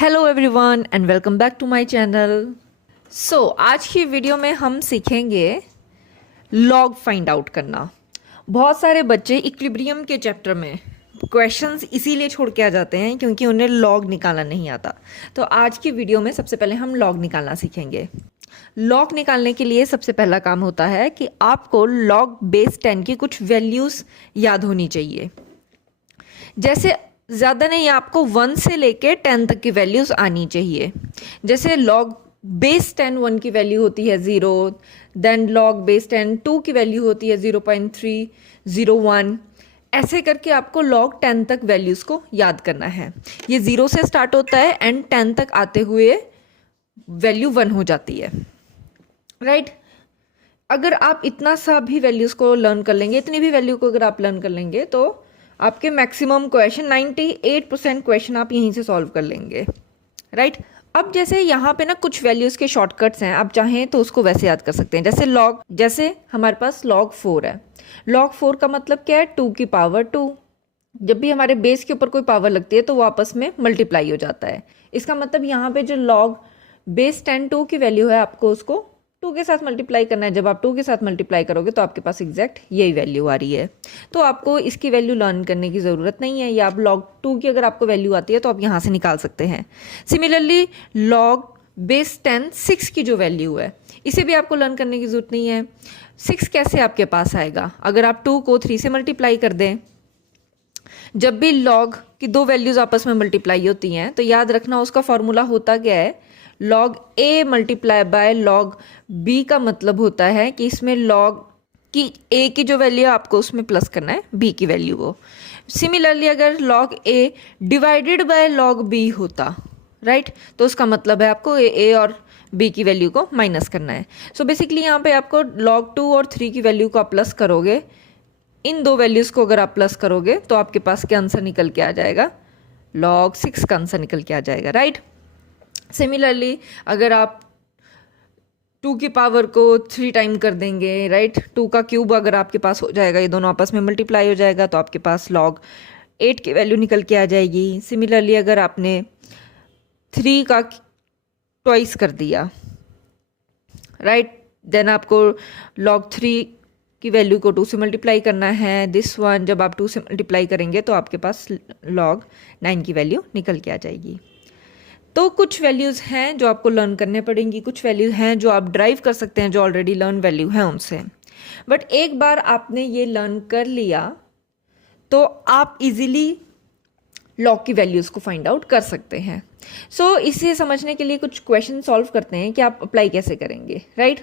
Hello everyone and welcome back to my channel. आज की video में हम सीखेंगे लॉग फाइंड आउट करना। बहुत सारे बच्चे इक्विलिब्रियम के चैप्टर में क्वेश्चंस इसीलिए छोड़ के आ जाते हैं क्योंकि उन्हें लॉग निकालना नहीं आता। तो आज की वीडियो में सबसे पहले हम लॉग निकालना सीखेंगे। लॉग निकालने के लिए सबसे पहला काम होता है कि आपको लॉग बेस 10 की कुछ वैल्यूज़ याद होनी चाहिए। जैसे ज़्यादा नहीं, आपको 1 से लेके 10 तक की वैल्यूज़ आनी चाहिए। जैसे लॉग बेस 10 1 की वैल्यू होती है 0, देन लॉग बेस 10 2 की वैल्यू होती है 0.301। ऐसे करके आपको लॉग 10 तक वैल्यूज़ को याद करना है। ये 0 से स्टार्ट होता है एंड 10 तक आते हुए वैल्यू 1 हो जाती है, राइट। अगर आप इतना सा भी वैल्यूज़ को लर्न कर लेंगे, इतनी भी वैल्यू को अगर आप लर्न कर लेंगे तो आपके मैक्सिमम क्वेश्चन 98% क्वेश्चन आप यहीं से सॉल्व कर लेंगे, राइट। अब जैसे यहाँ पे ना कुछ वैल्यूज़ के शॉर्टकट्स हैं, आप चाहें तो उसको वैसे याद कर सकते हैं। जैसे हमारे पास log 4 है। log 4 का मतलब क्या है? 2 की पावर 2। जब भी हमारे बेस के ऊपर कोई पावर लगती है तो वो आपस में मल्टीप्लाई हो जाता है। इसका मतलब यहाँ पे जो log बेस 10 2 की वैल्यू है, आपको उसको 2 के साथ मल्टीप्लाई करना है। जब आप 2 के साथ मल्टीप्लाई करोगे तो आपके पास एग्जैक्ट यही वैल्यू आ रही है। तो आपको इसकी वैल्यू लर्न करने की ज़रूरत नहीं है, या आप log 2 की अगर आपको वैल्यू आती है तो आप यहाँ से निकाल सकते हैं। सिमिलरली log बेस 10 6 की जो वैल्यू है, इसे भी आपको लर्न करने की ज़रूरत नहीं है। 6 कैसे आपके पास आएगा? अगर आप 2 को 3 से मल्टीप्लाई कर दें। जब भी log की दो वैल्यूज़ आपस में मल्टीप्लाई होती हैं तो याद रखना उसका फॉर्मूला होता क्या है? log a multiply by log b का मतलब होता है कि इसमें log की a की जो वैल्यू है आपको उसमें प्लस करना है b की वैल्यू को। सिमिलरली अगर log a divided by log b होता, राइट, तो उसका मतलब है आपको a और b की वैल्यू को माइनस करना है। सो बेसिकली यहाँ पे आपको log 2 और 3 की वैल्यू को आप प्लस करोगे। इन दो वैल्यूज़ को अगर आप प्लस करोगे तो आपके पास क्या आंसर निकल के आ जाएगा? log 6 का आंसर निकल के आ जाएगा, राइट। सिमिलरली अगर आप 2 की पावर को 3 टाइम कर देंगे, राइट, 2 का क्यूब अगर आपके पास हो जाएगा, ये दोनों आपस में मल्टीप्लाई हो जाएगा तो आपके पास log 8 की वैल्यू निकल के आ जाएगी। सिमिलरली अगर आपने 3 का ट्वाइस कर दिया, राइट, देन आपको log 3 की वैल्यू को 2 से मल्टीप्लाई करना है। दिस वन जब आप 2 से मल्टीप्लाई करेंगे तो आपके पास log 9 की वैल्यू निकल के आ जाएगी। तो कुछ वैल्यूज़ हैं जो आपको लर्न करने पड़ेंगी, कुछ वैल्यूज़ हैं जो आप ड्राइव कर सकते हैं जो ऑलरेडी लर्न वैल्यू है उनसे। बट एक बार आपने ये लर्न कर लिया तो आप इजीली लॉग की वैल्यूज़ को फाइंड आउट कर सकते हैं। इसे समझने के लिए कुछ क्वेश्चन सॉल्व करते हैं कि आप अप्लाई कैसे करेंगे, right.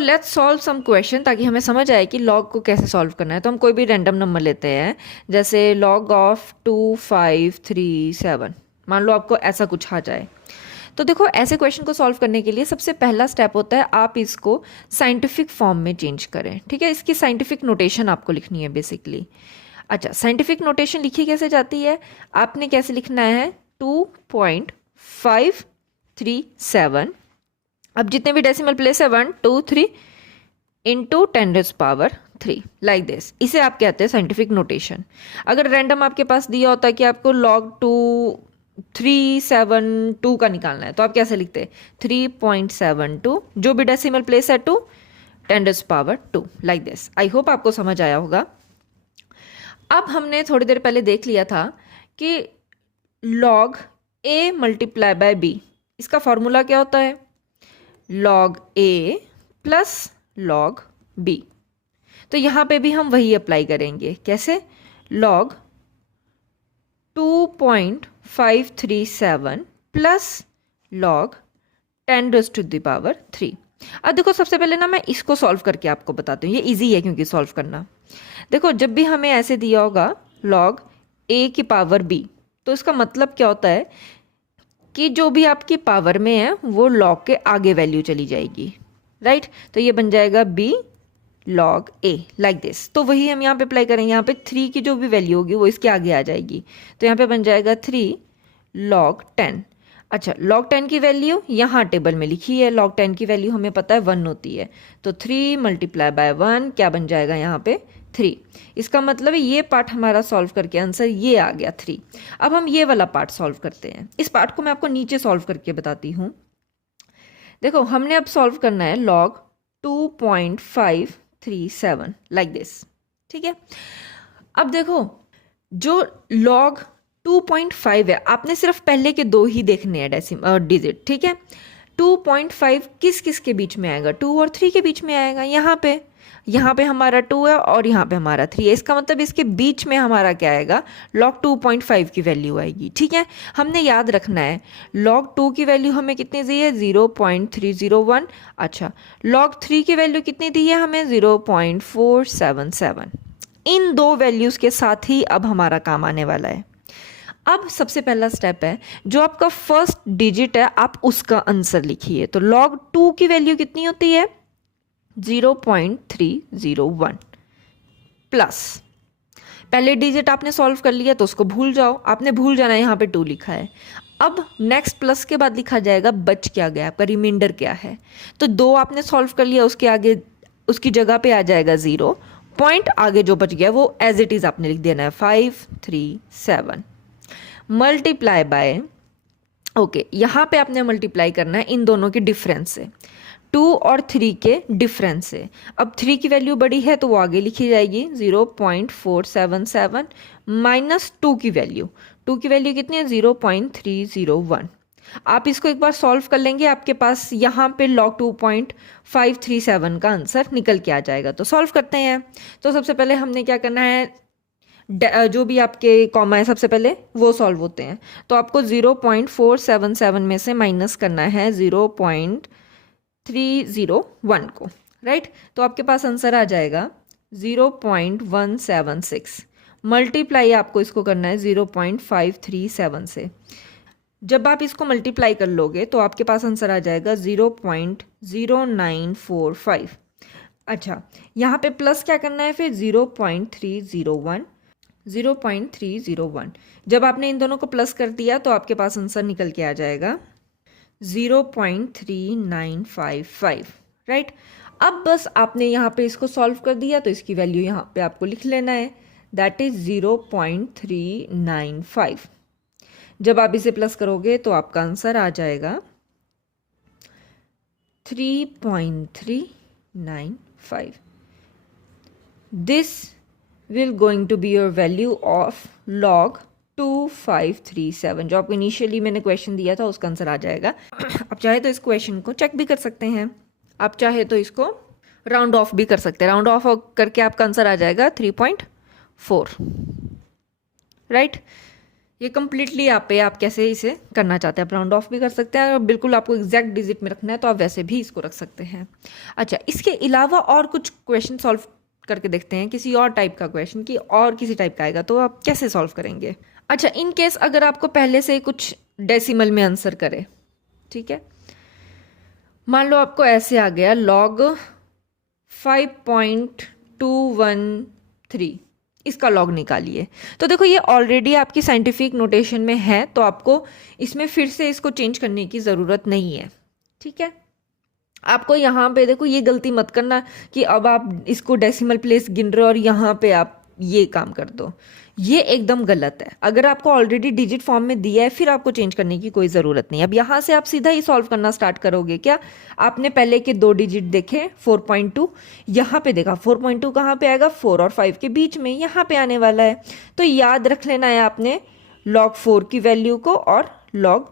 Let's solve some question ताकि हमें समझ आए कि लॉग को कैसे सॉल्व करना है। तो हम कोई भी रैंडम नंबर लेते हैं, जैसे log ऑफ 2537। मान लो आपको ऐसा कुछ आ जाए। तो देखो, ऐसे क्वेश्चन को सॉल्व करने के लिए सबसे पहला स्टेप होता है आप इसको साइंटिफिक फॉर्म में चेंज करें, ठीक है। इसकी साइंटिफिक नोटेशन आपको लिखनी है बेसिकली। अच्छा, साइंटिफिक नोटेशन लिखी कैसे जाती है? आपने कैसे लिखना है? 2.537। अब जितने भी डेसिमल प्लेस है 1 2 3 इंटू 10⁻³ लाइक दिस। इसे आप कहते हैं साइंटिफिक नोटेशन। अगर रैंडम आपके पास दिया होता है कि आपको log 372 का निकालना है तो आप कैसे लिखते? 3.72, जो भी डेसिमल प्लेस है 2 10⁻² लाइक दिस। आई होप आपको समझ आया होगा। अब हमने थोड़ी देर पहले देख लिया था कि log a multiply by b, इसका फॉर्मूला क्या होता है? log a plus log b। तो यहाँ पे भी हम वही अप्लाई करेंगे। कैसे? log 2.537 plus log 10⁻³। अब देखो, सबसे पहले ना मैं इसको सॉल्व करके आपको बताती हूँ, ये इजी है क्योंकि सॉल्व करना। देखो, जब भी हमें ऐसे दिया होगा log a की पावर b, तो इसका मतलब क्या होता है कि जो भी आपकी पावर में है वो log के आगे वैल्यू चली जाएगी, राइट। तो ये बन जाएगा b log a like this. तो वही हम यहाँ पे अप्लाई करेंगे। यहाँ पे 3 की जो भी वैल्यू होगी वो इसके आगे आ जाएगी, तो यहाँ पे बन जाएगा 3 log 10। अच्छा, log 10 की वैल्यू यहाँ टेबल में लिखी है। log 10 की वैल्यू हमें पता है 1 होती है, तो 3 मल्टीप्लाई बाय 1 क्या बन जाएगा यहाँ पे? 3। इसका मतलब है ये पार्ट हमारा सॉल्व करके आंसर ये आ गया 3। अब हम ये वाला पार्ट सॉल्व करते हैं। इस पार्ट को मैं आपको नीचे सॉल्व करके बताती हूँ। देखो हमने अब सॉल्व करना है log 2.537 लाइक दिस, ठीक है। अब देखो जो log 2.5 है, आपने सिर्फ पहले के दो ही देखने हैं डिजिट, ठीक है। 2.5 किस किस के बीच में आएगा? 2 और 3 के बीच में आएगा। यहाँ पे हमारा 2 है और यहाँ पे हमारा 3 है। इसका मतलब इसके बीच में हमारा क्या आएगा? log 2.5 की वैल्यू आएगी, ठीक है। हमने याद रखना है log 2 की वैल्यू हमें कितनी दी है? 0.301। अच्छा, log 3 की वैल्यू कितनी दी है हमें? 0.477। इन दो वैल्यूज़ के साथ ही अब हमारा काम आने वाला है। अब सबसे पहला स्टेप है, जो आपका फर्स्ट डिजिट है आप उसका आंसर लिखिए। तो log 2 की वैल्यू कितनी होती है? 0.301 प्लस पहले डिजिट आपने सॉल्व कर लिया तो उसको भूल जाओ, आपने भूल जाना है, यहाँ पे 2 लिखा है। अब नेक्स्ट प्लस के बाद लिखा जाएगा बच क्या गया, आपका रिमाइंडर क्या है। तो 2 आपने सॉल्व कर लिया, उसके आगे उसकी जगह पे आ जाएगा 0 पॉइंट, आगे जो बच गया वो एज इट इज़ आपने लिख देना है 537 मल्टीप्लाई बाय, ओके यहाँ पे आपने मल्टीप्लाई करना है इन दोनों के डिफरेंस से, 2 और 3 के डिफरेंस से। अब 3 की वैल्यू बड़ी है तो वो आगे लिखी जाएगी 0.477 माइनस 2 की वैल्यू कितनी है? 0.301। आप इसको एक बार सॉल्व कर लेंगे, आपके पास यहाँ पे log 2.537 का आंसर निकल के आ जाएगा। तो सॉल्व करते हैं। तो सबसे पहले हमने क्या करना है, जो भी आपके कॉमा है सबसे पहले वो सॉल्व होते हैं। तो आपको 0.477 में से माइनस करना है 0.301 को, राइट। तो आपके पास आंसर आ जाएगा 0.176 मल्टीप्लाई आपको इसको करना है 0.537 से। जब आप इसको मल्टीप्लाई कर लोगे तो आपके पास आंसर आ जाएगा 0.0945। अच्छा, यहाँ पे प्लस क्या करना है फिर? 0.301। जब आपने इन दोनों को प्लस कर दिया तो आपके पास आंसर निकल के आ जाएगा 0.3955, राइट। अब बस आपने यहाँ पे इसको सॉल्व कर दिया तो इसकी वैल्यू यहाँ पे आपको लिख लेना है, दैट इज 0.395। जब आप इसे प्लस करोगे तो आपका आंसर आ जाएगा 3.395। This will going to be your value of log 2537। जो आपको इनिशियली मैंने क्वेश्चन दिया था उसका आंसर आ जाएगा। आप चाहे तो इस क्वेश्चन को चेक भी कर सकते हैं, आप चाहे तो इसको राउंड ऑफ भी कर सकते हैं। राउंड ऑफ करके आपका आंसर आ जाएगा 3.4, राइट। ये कंप्लीटली आप पे, आप कैसे इसे करना चाहते हैं। आप राउंड ऑफ भी कर सकते हैं और बिल्कुल आपको एग्जैक्ट डिजिट में रखना है तो आप वैसे भी इसको रख सकते हैं। अच्छा, इसके अलावा और कुछ क्वेश्चन सॉल्व करके देखते हैं, किसी और टाइप का क्वेश्चन कि और किसी टाइप का आएगा तो आप कैसे सॉल्व करेंगे। अच्छा, इन केस अगर आपको पहले से कुछ डेसिमल में आंसर करे, ठीक है, मान लो आपको ऐसे आ गया log 5.213, इसका लॉग निकालिए। तो देखो ये ऑलरेडी आपकी साइंटिफिक नोटेशन में है तो आपको इसमें फिर से इसको चेंज करने की ज़रूरत नहीं है, ठीक है। आपको यहाँ पे देखो ये गलती मत करना कि अब आप इसको डेसिमल प्लेस गिन रहे हो और यहाँ पे आप ये काम कर दो, ये एकदम गलत है। अगर आपको ऑलरेडी डिजिट फॉर्म में दिया है फिर आपको चेंज करने की कोई ज़रूरत नहीं। अब यहाँ से आप सीधा ही सॉल्व करना स्टार्ट करोगे। क्या आपने पहले के 2 डिजिट देखे 4.2, यहाँ पे देखा 4.2 कहाँ पे आएगा? 4 और 5 के बीच में यहाँ पे आने वाला है। तो याद रख लेना है आपने log 4 की वैल्यू को और log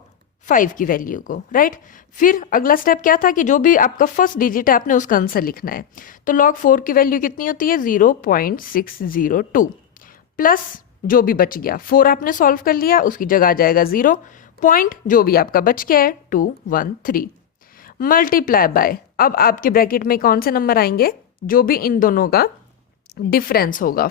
5 की वैल्यू को, राइट। फिर अगला स्टेप क्या था कि जो भी आपका फर्स्ट डिजिट है आपने उसका आंसर लिखना है। तो log 4 की वैल्यू कितनी होती है? 0.602 प्लस जो भी बच गया 4 आपने सॉल्व कर लिया, उसकी जगह आ जाएगा 0 पॉइंट जो भी आपका बच गया है 213 मल्टीप्लाई बाय, अब आपके ब्रैकेट में कौन से नंबर आएंगे? जो भी इन दोनों का डिफरेंस होगा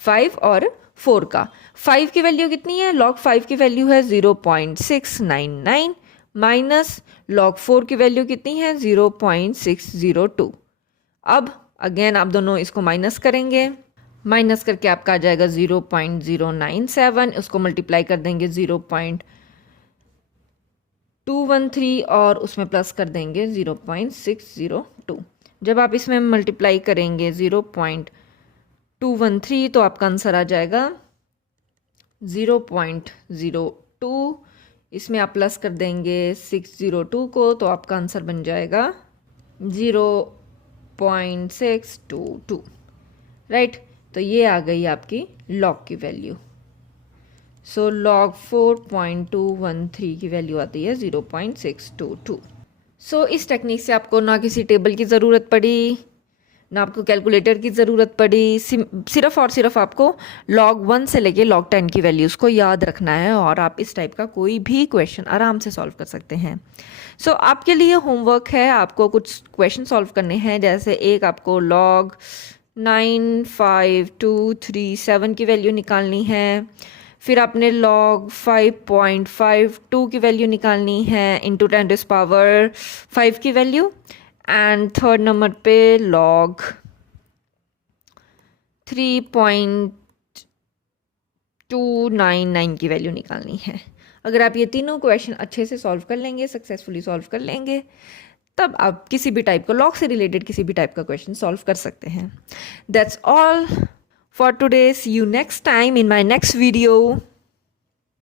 5 और 4 का। 5 की वैल्यू कितनी है? log 5 की वैल्यू है 0.699 माइनस log 4 की वैल्यू कितनी है? 0.602। अब अगेन आप दोनों इसको माइनस करेंगे, माइनस करके आपका आ जाएगा 0.097, उसको मल्टीप्लाई कर देंगे 0.213 और उसमें प्लस कर देंगे 0.602। जब आप इसमें मल्टीप्लाई करेंगे 213, तो आपका आंसर आ जाएगा 0.02। इसमें आप प्लस कर देंगे 602 को, तो आपका आंसर बन जाएगा 0.622, राइट। तो ये आ गई आपकी लॉग की वैल्यू। सो लॉग 4.213 की वैल्यू आती है 0.622। सो इस टेक्निक से आपको ना किसी टेबल की ज़रूरत पड़ी, ना आपको कैलकुलेटर की ज़रूरत पड़ी, सिर्फ और सिर्फ आपको log 1 से लेके log 10 की वैल्यूज़ को याद रखना है और आप इस टाइप का कोई भी क्वेश्चन आराम से सॉल्व कर सकते हैं। सो आपके लिए होमवर्क है, आपको कुछ क्वेश्चन सॉल्व करने हैं। जैसे एक आपको log 95237 की वैल्यू निकालनी है, फिर आपने log 5.52 की वैल्यू निकालनी है इंटू 10⁵ की वैल्यू, एंड थर्ड नंबर पे log 3.299 की वैल्यू निकालनी है। अगर आप ये तीनों क्वेश्चन अच्छे से सॉल्व कर लेंगे, सक्सेसफुली सॉल्व कर लेंगे, तब आप किसी भी टाइप का लॉग से रिलेटेड किसी भी टाइप का क्वेश्चन सॉल्व कर सकते हैं। That's all for today. See you next time in my next video.